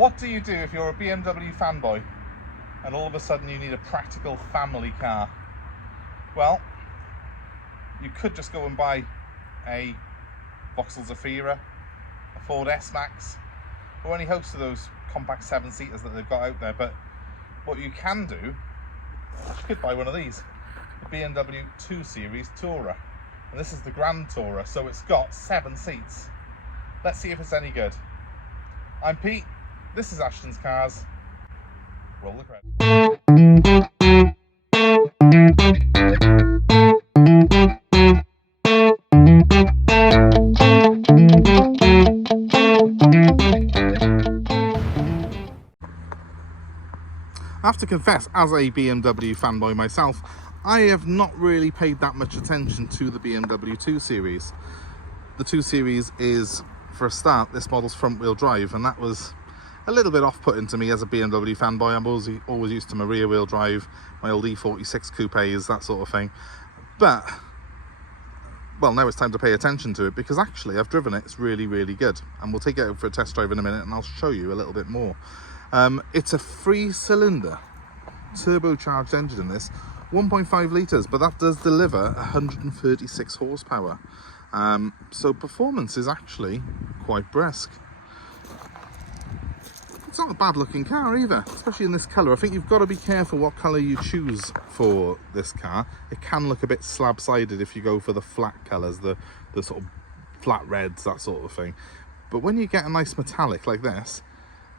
What do you do if you're a BMW fanboy and all of a sudden you need a practical family car? Well, you could just go and buy a Vauxhall Zafira, a Ford S-Max, or any host of those compact 7-seaters that they've got out there. But what you can do is you could buy one of these, the BMW 2 Series Tourer. And this is the Gran-Tourer, so it's got 7 seats. Let's see if it's any good. I'm Pete, this is Ashton's Cars. Roll the credits. I have to confess, as a BMW fanboy myself, I have not really paid that much attention to the BMW 2 Series. The 2 Series is, for a start, this model's front-wheel drive, and that was a little bit off-putting to me as a BMW fanboy. I'm always used to my rear-wheel drive, my old E46 coupes, that sort of thing. But, well, now it's time to pay attention to it, because actually I've driven it. It's really, really good. And we'll take it out for a test drive in a minute, and I'll show you a little bit more. It's a 3-cylinder turbocharged engine in this, 1.5 litres, but that does deliver 136 horsepower. So performance is actually quite brisk. It's not a bad looking car either, especially in this colour. I think you've got to be careful what colour you choose for this car. It can look a bit slab-sided if you go for the flat colours, the sort of flat reds, that sort of thing. But when you get a nice metallic like this,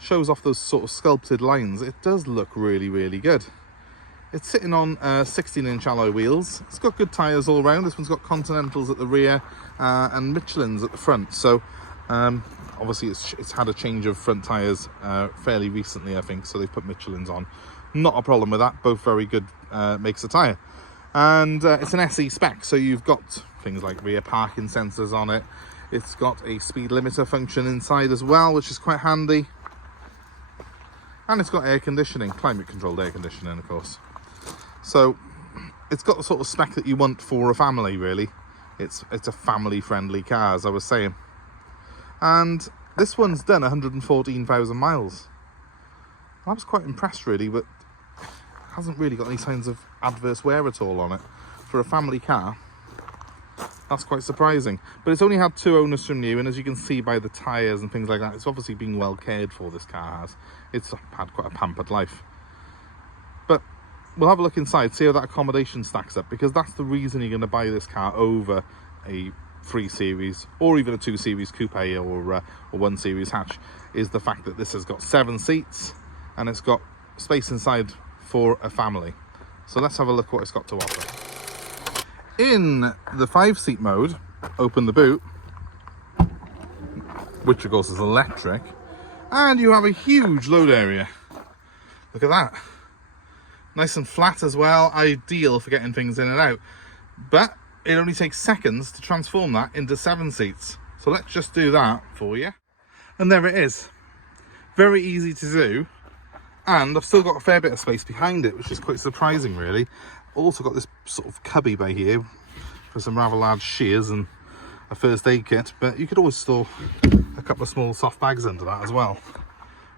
shows off those sort of sculpted lines, it does look really, really good. It's sitting on 16-inch alloy wheels. It's got good tyres all around. This one's got Continentals at the rear and Michelins at the front. So obviously it's had a change of front tyres fairly recently, I think, so they've put Michelins on. Not a problem with that, both very good makes of tyre. And it's an SE spec, so you've got things like rear parking sensors on it. It's got a speed limiter function inside as well, which is quite handy. And it's got air conditioning, climate controlled air conditioning, of course. So it's got the sort of spec that you want for a family, really. It's a family friendly car, as I was saying. And this one's done 114,000 miles. I was quite impressed, really, but it hasn't really got any signs of adverse wear at all on it. For a family car, that's quite surprising. But it's only had 2 owners from new, and as you can see by the tyres and things like that, it's obviously been well cared for, this car has. It's had quite a pampered life. But we'll have a look inside, see how that accommodation stacks up, because that's the reason you're going to buy this car over a 3 Series or even a 2 Series coupe or 1 Series hatch, is the fact that this has got 7 seats and it's got space inside for a family. So let's have a look what it's got to offer. In the 5-seat mode, open the boot, which of course is electric, and you have a huge load area. Look at that. Nice and flat as well, ideal for getting things in and out. But it only takes seconds to transform that into 7 seats. So let's just do that for you. And there it is. Very easy to do. And I've still got a fair bit of space behind it, which is quite surprising, really. Also got this sort of cubby by here for some rather large shears and a first aid kit, but you could always store a couple of small soft bags under that as well,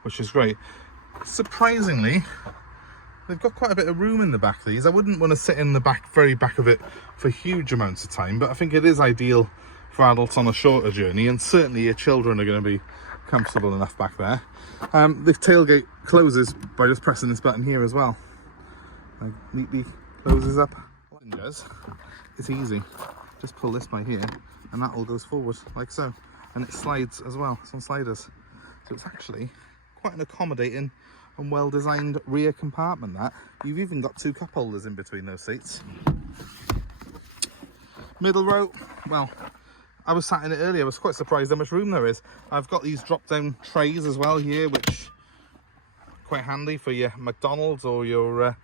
which is great. Surprisingly, they've got quite a bit of room in the back of these. I wouldn't want to sit in the very back of it for huge amounts of time, but I think it is ideal for adults on a shorter journey, and certainly your children are going to be comfortable enough back there. The tailgate closes by just pressing this button here as well. Like, neatly closes up. What it does, it's easy. Just pull this by here and that all goes forward like so, and it slides as well. It's on sliders, so it's actually quite an accommodating and well designed rear compartment. That you've even got 2 cup holders in between those seats. Middle row, well, I was sat in it earlier, I was quite surprised how much room there is. I've got these drop down trays as well here, which are quite handy for your McDonald's or your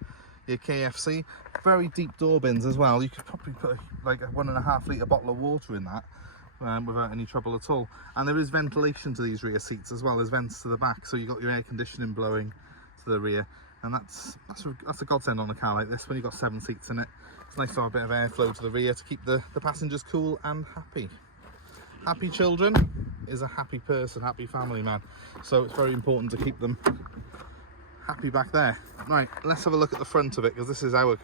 KFC. Very deep door bins as well. You could probably put like a 1.5 litre bottle of water in that without any trouble at all. And there is ventilation to these rear seats as well as vents to the back, so you've got your air conditioning blowing to the rear, and that's a godsend on a car like this when you've got 7 seats in it. It's nice to have a bit of airflow to the rear to keep the passengers cool and happy. Happy children, is a happy person, happy family man. So it's very important to keep them happy back there. Right, let's have a look at the front of it, because this is our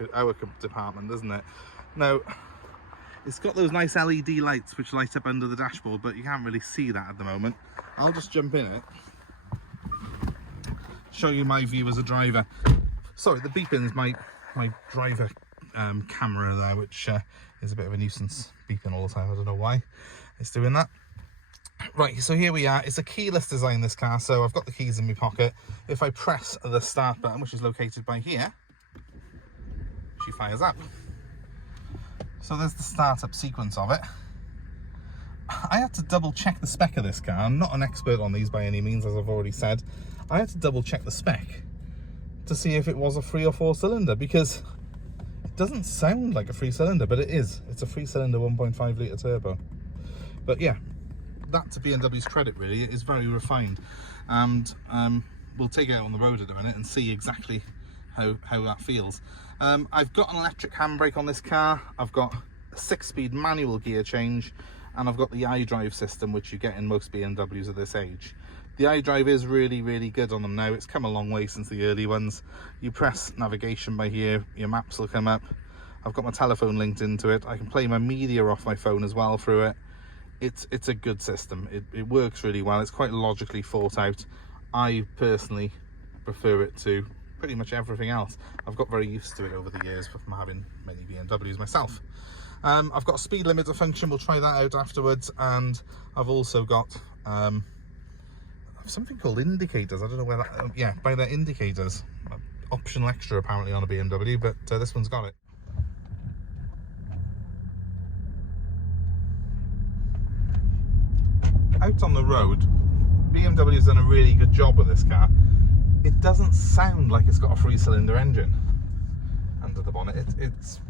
department, isn't it? Now, it's got those nice LED lights which light up under the dashboard, but you can't really see that at the moment. I'll just jump in it, show you my view as a driver. Sorry, the beeping's my driver camera there, which is a bit of a nuisance, beeping all the time. I don't know why it's doing that. Right, so here we are. It's a keyless design, this car, so I've got the keys in my pocket. If I press the start button, which is located by here, she fires up. So there's the startup sequence of it. I had to double check the spec of this car. I'm not an expert on these by any means, as I've already said. I had to double check the spec to see if it was a 3 or 4 cylinder, because it doesn't sound like a 3 cylinder, but it is. It's a 3 cylinder 1.5 litre turbo. But yeah, that to BMW's credit really, it is very refined. And we'll take it out on the road in a minute and see exactly how that feels. I've got an electric handbrake on this car. I've got a 6-speed manual gear change, and I've got the iDrive system, which you get in most BMWs of this age. The iDrive is really, really good on them now. It's come a long way since the early ones. You press navigation by here, your maps will come up. I've got my telephone linked into it. I can play my media off my phone as well through it. It's a good system. It works really well. It's quite logically thought out. I personally prefer it to pretty much everything else. I've got very used to it over the years from having many BMWs myself. I've got a speed limiter function. We'll try that out afterwards. And I've also got something called indicators. I don't know where that, yeah, by their indicators. Optional extra apparently on a BMW, but this one's got it. Out on the road, BMW's done a really good job with this car. It doesn't sound like it's got a 3-cylinder engine under the bonnet. It's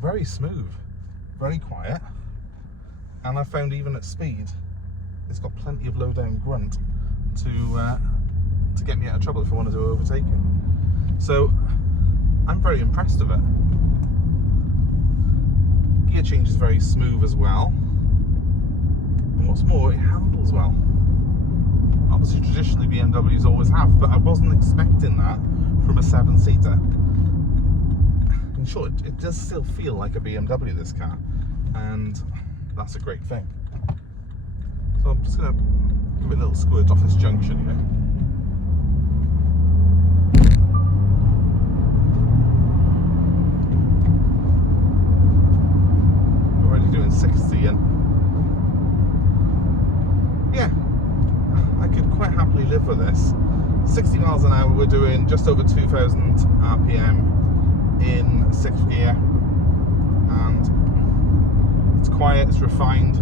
very smooth, very quiet, and I found even at speed, it's got plenty of low-down grunt to get me out of trouble if I want to do overtaking. So I'm very impressed with it. Gear change is very smooth as well. And what's more, it handles well. Obviously, traditionally BMWs always have, but I wasn't expecting that from a 7-seater. In short, it does still feel like a BMW, this car, and that's a great thing. So I'm just going to give it a little squirt off this junction here. Already doing 60 and yeah, I could quite happily live with this. 60 miles an hour, we're doing just over 2,000 RPM in 6th gear, and it's quiet, it's refined,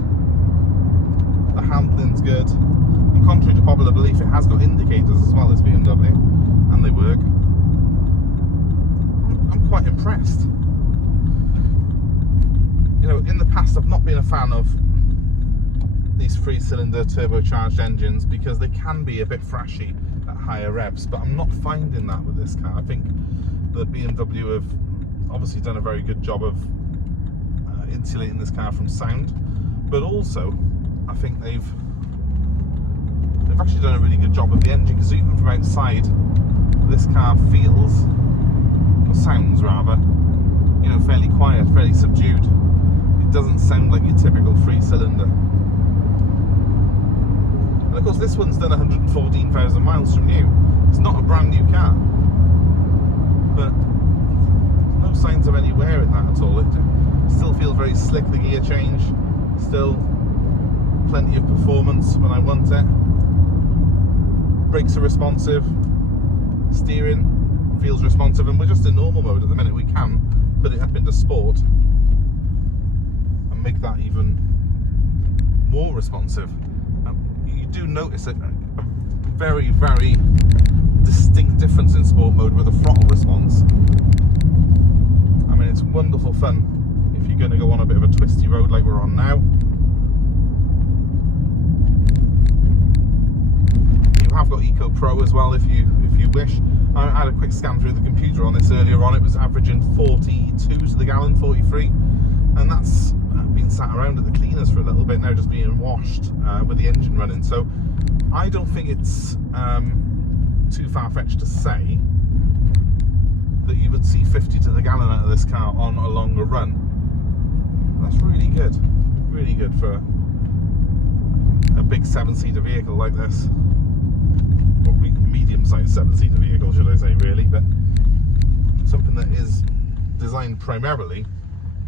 the handling's good, and contrary to popular belief, it has got indicators as well as BMW, and they work. I'm quite impressed. You know, in the past I've not been a fan of these 3-cylinder turbocharged engines because they can be a bit thrashy at higher revs, but I'm not finding that with this car. I think that BMW have obviously done a very good job of insulating this car from sound, but also I think they've actually done a really good job of the engine, because even from outside this car feels, or sounds rather, you know, fairly quiet, fairly subdued. It doesn't sound like your typical 3-cylinder. And of course this one's done 114,000 miles from new. It's not a brand new car, but no signs of any wear in that at all. It still feels very slick, the gear change, still plenty of performance when I want it. Brakes are responsive, steering feels responsive, and we're just in normal mode at the minute. We can put it up into sport and make that even more responsive. You do notice a very, very distinct difference in sport mode with the throttle response. I mean, it's wonderful fun if you're going to go on a bit of a twisty road like we're on now. You have got Eco Pro as well if you wish. I had a quick scan through the computer on this earlier on. It was averaging 42 to the gallon, 43, and that's been sat around at the cleaners for a little bit now, just being washed with the engine running. So I don't think it's too far-fetched to say that you would see 50 to the gallon out of this car on a longer run. That's really good for a big 7-seater vehicle like this, or medium-sized 7-seater vehicle, should I say, really, but something that is designed primarily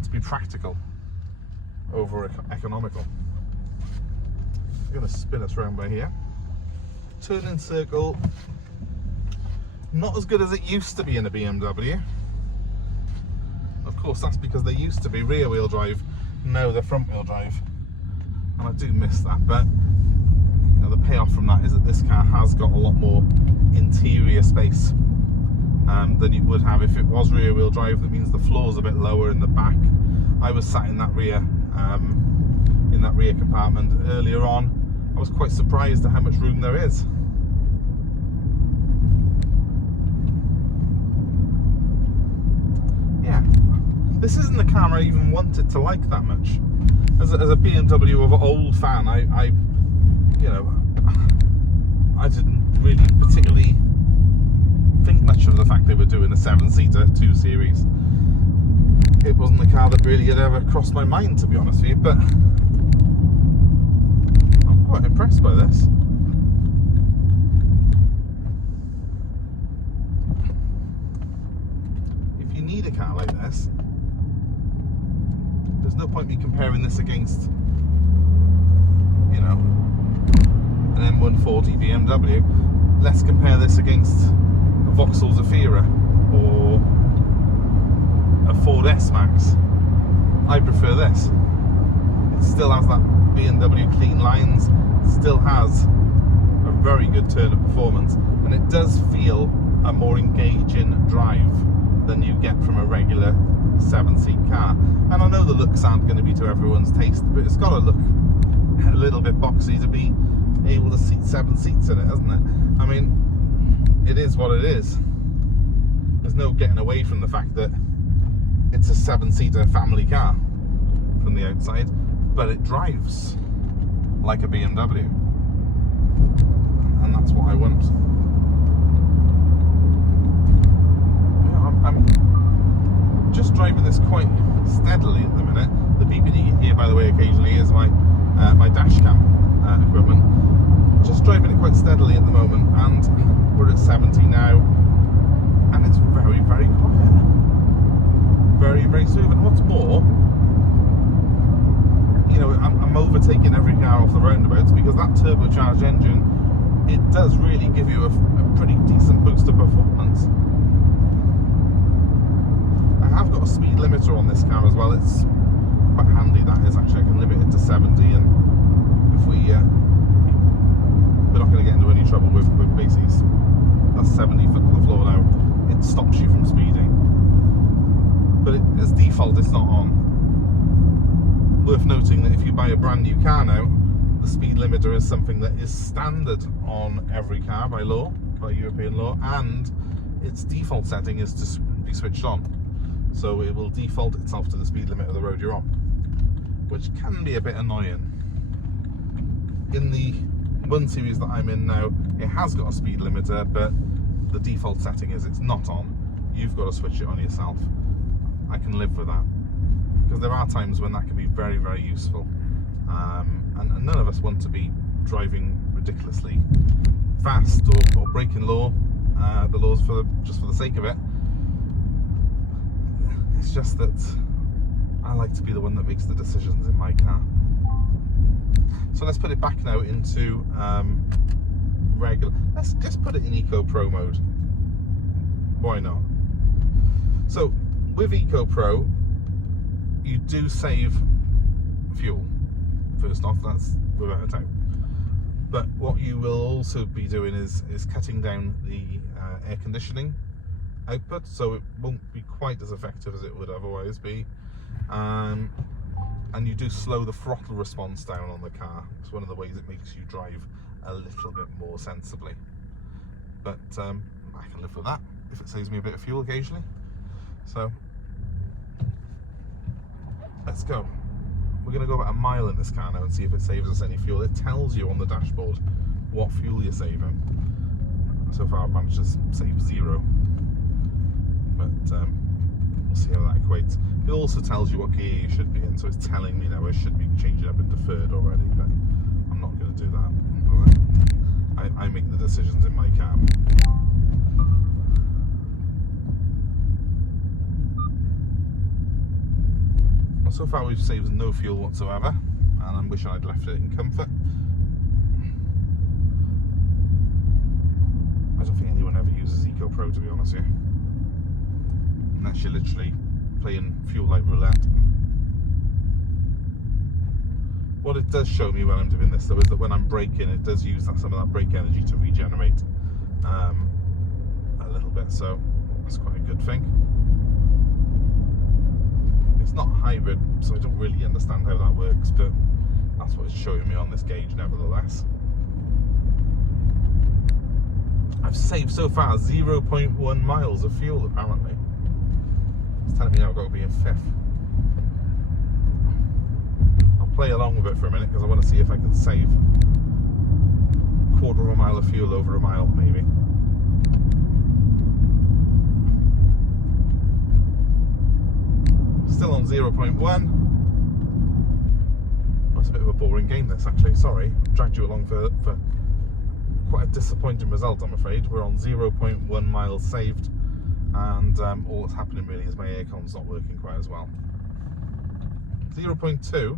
to be practical over economical. I'm going to spin us around by here. Turning circle, not as good as it used to be in a BMW. Of course, that's because they used to be rear wheel drive, now they're front wheel drive, and I do miss that. But you know, the payoff from that is that this car has got a lot more interior space than you would have if it was rear wheel drive. That means the floor's a bit lower in the back. I was sat in that rear compartment earlier on. I was quite surprised at how much room there is. Yeah, this isn't the car I even wanted to like that much. As a BMW of old fan, I didn't really particularly think much of the fact they were doing a 7-seater 2 Series. It wasn't the car that really had ever crossed my mind, to be honest with you, but I'm quite impressed by this. If you need a car like this, there's no point me comparing this against, you know, an M140 BMW. Let's compare this against a Vauxhall Zafira or a Ford S-Max. I prefer this. It still has that BMW clean lines, still has a very good turn of performance, and it does feel a more engaging drive than you get from a regular 7-seat car. And I know the looks aren't going to be to everyone's taste, but it's got to look a little bit boxy to be able to seat 7 seats in it, hasn't it? I mean, it is what it is. There's no getting away from the fact that it's a 7-seater family car from the outside, but it drives like a BMW, and that's what I want. I'm just driving this quite steadily at the minute. The beeping you can hear, by the way, occasionally is my dash cam equipment. Just driving it quite steadily at the moment, and we're at 70 now, and it's very, very quiet. Very, very smooth. And what's more, you know, I'm overtaking every car off the roundabouts because that turbocharged engine, it does really give you a pretty decent boost of performance. I have got a speed limiter on this car as well. It's quite handy, that is. Actually, I can limit it to 70, and if we're not going to get into any trouble with basically that's 70 foot to the floor now. It stops you from speeding, but as default it's not on. Worth noting that if you buy a brand new car now, the speed limiter is something that is standard on every car by law, by European law, and its default setting is to be switched on. So it will default itself to the speed limit of the road you're on, which can be a bit annoying. In the 1 Series that I'm in now, it has got a speed limiter, but the default setting is it's not on. You've got to switch it on yourself. I can live with that, because there are times when that can be very, very useful, and none of us want to be driving ridiculously fast or breaking the laws just for the sake of it. It's just that I like to be the one that makes the decisions in my car. So let's put it back now into regular. Let's just put it in Eco Pro mode. Why not? So with Eco Pro, you do save fuel. First off, that's without a doubt. But what you will also be doing is cutting down the air conditioning output, so it won't be quite as effective as it would otherwise be. And you do slow the throttle response down on the car. It's one of the ways it makes you drive a little bit more sensibly. But I can live with that if it saves me a bit of fuel occasionally. So let's go. we're going to go about a mile in this car now and see if it saves us any fuel. It tells you on the dashboard what fuel you're saving. So far I've managed to save 0, but we'll see how that equates. It also tells you what gear you should be in, so it's telling me now I should be changing up into third already, but I'm not going to do that. I make the decisions in my car. Well, so far we've saved no fuel whatsoever, and I'm wishing I'd left it in comfort. I don't think anyone ever uses Eco Pro, to be honest with you, unless you're literally playing fuel like roulette. What it does show me when I'm doing this though is that when I'm braking, it does use some of that brake energy to regenerate a little bit, so that's quite a good thing. It's not hybrid, so I don't really understand how that works, but that's what it's showing me on this gauge nevertheless. I've saved so far 0.1 miles of fuel apparently. It's telling me now I've got to be in 5th. I'll play along with it for a minute because I want to see if I can save a quarter of a mile of fuel over a mile maybe. Still on 0.1. That's a bit of a boring game this actually, sorry. Dragged you along for quite a disappointing result I'm afraid. We're on 0.1 miles saved, and all that's happening really is my aircon's not working quite as well. 0.2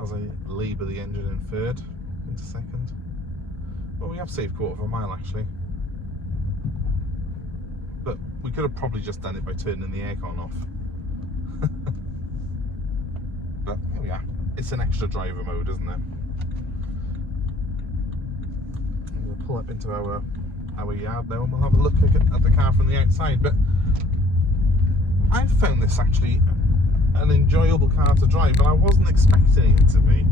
as I labour the engine in third into second. Well, we have saved quarter of a mile actually, but we could have probably just done it by turning the aircon off. But here we are. It's an extra driver mode, isn't it? We'll pull up into our yard now and we'll have a look at the car from the outside. But I found this actually an enjoyable car to drive, and I wasn't expecting it to be.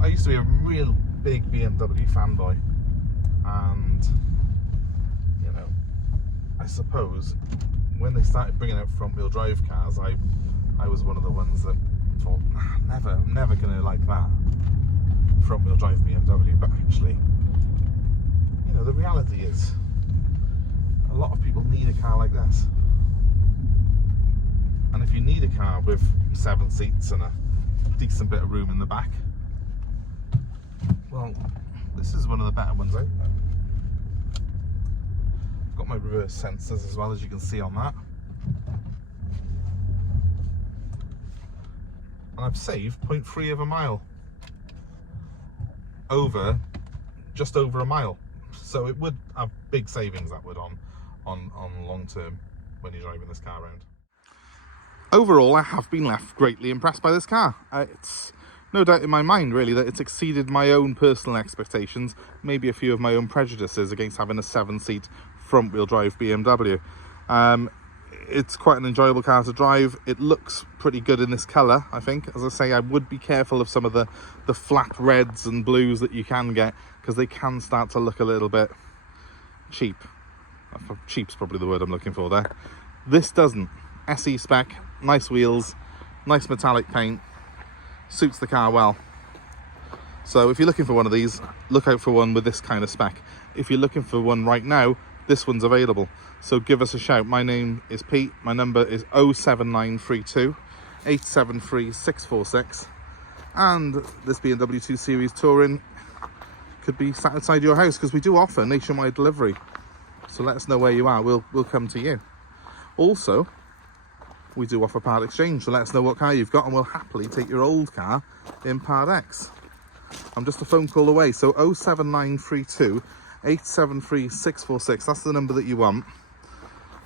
I used to be a real big BMW fanboy, and you know, I suppose when they started bringing out front-wheel drive cars, I was one of the ones that thought, nah, I'm never going to like that front-wheel drive BMW. But actually, you know, the reality is a lot of people need a car like this, and if you need a car with 7 seats and a decent bit of room in the back, well, this is one of the better ones out there. I've got my reverse sensors as well, as you can see on that. And I've saved 0.3 of a mile over, just over a mile. So it would have big savings, that would, on long term when you're driving this car around. Overall, I have been left greatly impressed by this car. It's no doubt in my mind really that it's exceeded my own personal expectations, maybe a few of my own prejudices against having a 7-seat front wheel drive BMW. It's quite an enjoyable car to drive. It looks pretty good in this colour, I think. As I say, I would be careful of some of the flat reds and blues that you can get, because they can start to look a little bit cheap. Cheap's probably the word I'm looking for there. This doesn't. SE spec, nice wheels, nice metallic paint, suits the car well. So if you're looking for one of these, look out for one with this kind of spec. If you're looking for one right now, this one's available, so give us a shout. My name is Pete, my number is 07932 873 646, and this BMW 2 Series Touring could be sat outside your house, because we do offer nationwide delivery. So let us know where you are, we'll come to you. Also, we do offer part exchange, so let us know what car you've got and we'll happily take your old car in part X. I'm just a phone call away, so 07932 873 646, that's the number that you want.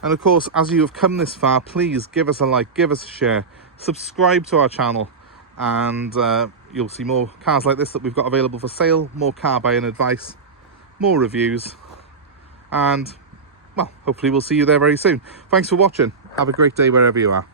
And of course, as you have come this far, please give us a like, give us a share, subscribe to our channel, and you'll see more cars like this that we've got available for sale, more car buying advice, more reviews, and well, hopefully we'll see you there very soon. Thanks for watching. Have a great day wherever you are.